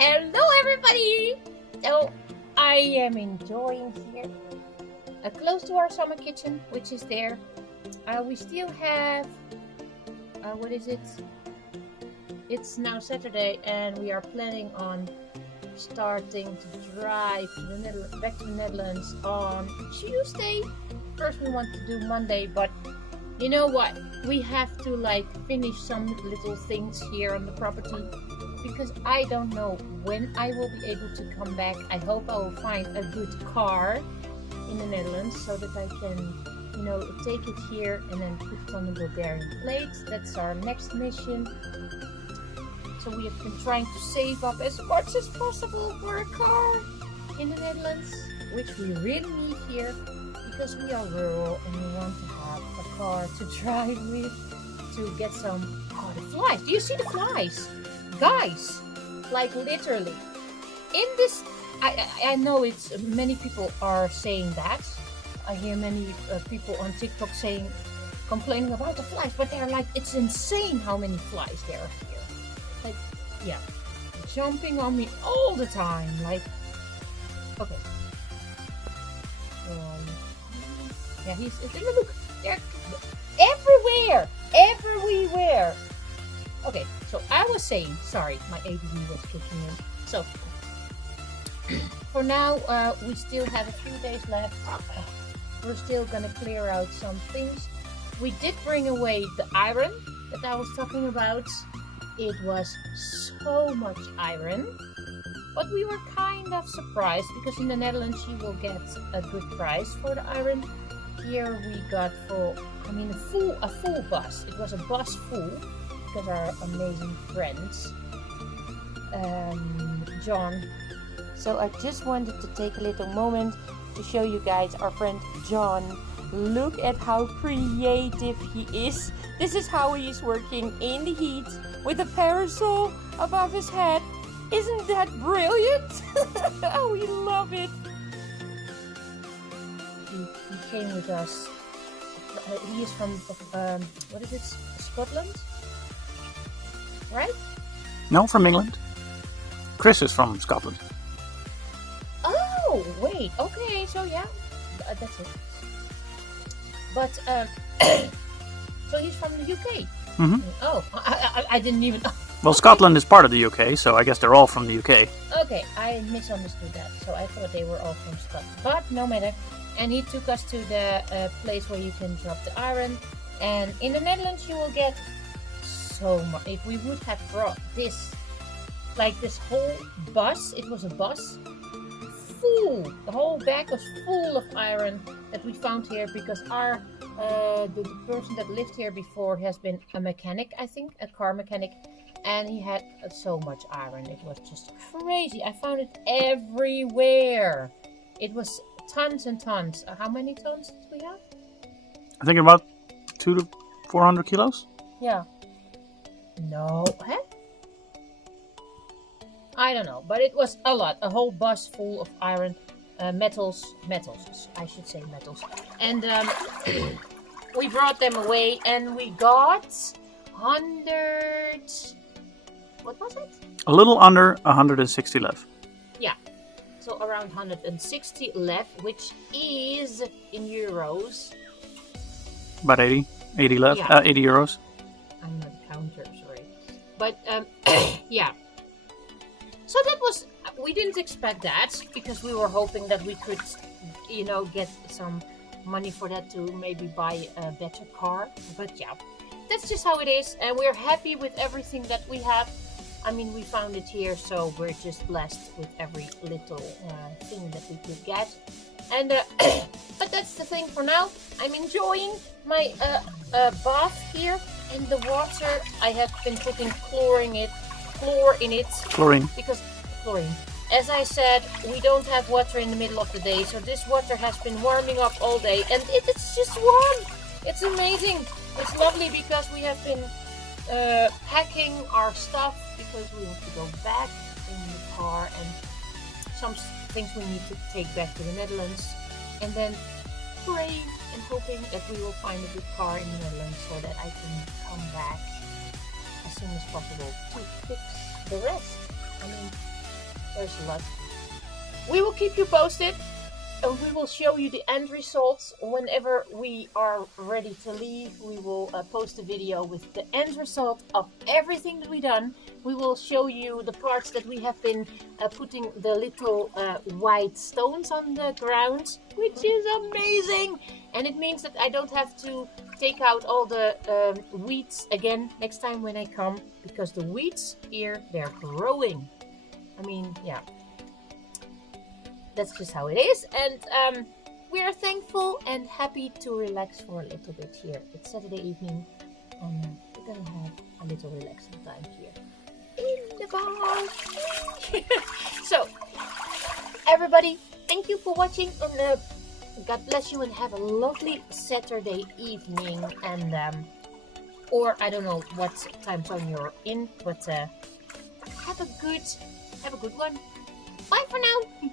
Hello everybody! So I am enjoying here close to our summer kitchen, which is there. We still have, what is it? It's now Saturday and we are planning on starting to drive to back to the Netherlands on Tuesday. First we want to do Monday, but you know what? We have to finish some little things here on the property because I don't know when I will be able to come back. I hope I will find a good car in the Netherlands so that I can, take it here and then put it on the Bulgarian plate. That's our next mission. So we have been trying to save up as much as possible for a car in the Netherlands, which we really need here because we are rural and we want to have a car to drive with to get some. Oh, the flies! Do you see the flies? Guys, literally. In this, I know it's many people are saying that. I hear many people on TikTok complaining about the flies, but they're it's insane how many flies there are here. Yeah, jumping on me all the time. Okay. Yeah, look, they're everywhere. Okay, so I was saying, sorry, my ADD was kicking in. So, for now, we still have a few days left. We're still gonna clear out some things. We did bring away the iron that I was talking about. It was so much iron, but we were kind of surprised because in the Netherlands you will get a good price for the iron. Here we got a full bus. It was a bus full because our amazing friends, John. So I just wanted to take a little moment to show you guys our friend John. Look at how creative he is. This is how he is working in the heat with a parasol above his head. Isn't that brilliant? Oh, we love it. He came with us. He is from, what is it, Scotland? Right? No, from England. Chris is from Scotland. Oh, wait. Okay, so yeah, that's it. But, so he's from the UK. Mm-hmm. Oh, I didn't even... Well, Scotland is part of the UK, so I guess they're all from the UK. Okay, I misunderstood that. So I thought they were all from Scotland. But no matter. And he took us to the place where you can drop the iron. And in the Netherlands you will get so much. If we would have brought this, this whole bus, it was a bus, full. The whole bag was full of iron that we found here because the person that lived here before has been a mechanic, I think, a car mechanic. And he had so much iron. It was just crazy. I found it everywhere. It was tons and tons. How many tons did we have? I think about 200 to 400 kilos. Yeah. No. Huh? I don't know. But it was a lot. A whole bus full of iron. Metals. I should say metals. And we brought them away and we got 100... What was it? A little under 160 left. Yeah. So around 160 left, which is in euros. About 80 left. Yeah. 80 euros. I'm not a counter, sorry. But yeah. So that was, we didn't expect that because we were hoping that we could, get some money for that to maybe buy a better car. But yeah, that's just how it is. And we're happy with everything that we have. I mean, we found it here, so we're just blessed with every little thing that we could get. And but that's the thing for now. I'm enjoying my bath here, and the water. I have been putting chlor in it. Chlorine. Because chlorine. As I said, we don't have water in the middle of the day, so this water has been warming up all day, and it's just warm. It's amazing. It's lovely because we have been packing our stuff because we want to go back in the car and some things we need to take back to the Netherlands, and then praying and hoping that we will find a good car in the Netherlands so that I can come back as soon as possible to fix the rest. I mean, There's a lot. We will keep you posted. And we will show you the end results whenever we are ready to leave. We will post a video with the end result of everything that we've done. We will show you the parts that we have been putting the little white stones on the ground, which is amazing. And it means that I don't have to take out all the weeds again next time when I come, because the weeds here, they're growing. I mean, yeah. That's just how it is, and we are thankful and happy to relax for a little bit here. It's Saturday evening, and we're gonna have a little relaxing time here in the bar. So, everybody, thank you for watching, and God bless you, and have a lovely Saturday evening. And or I don't know what time zone you're in, but have a good one. Bye for now.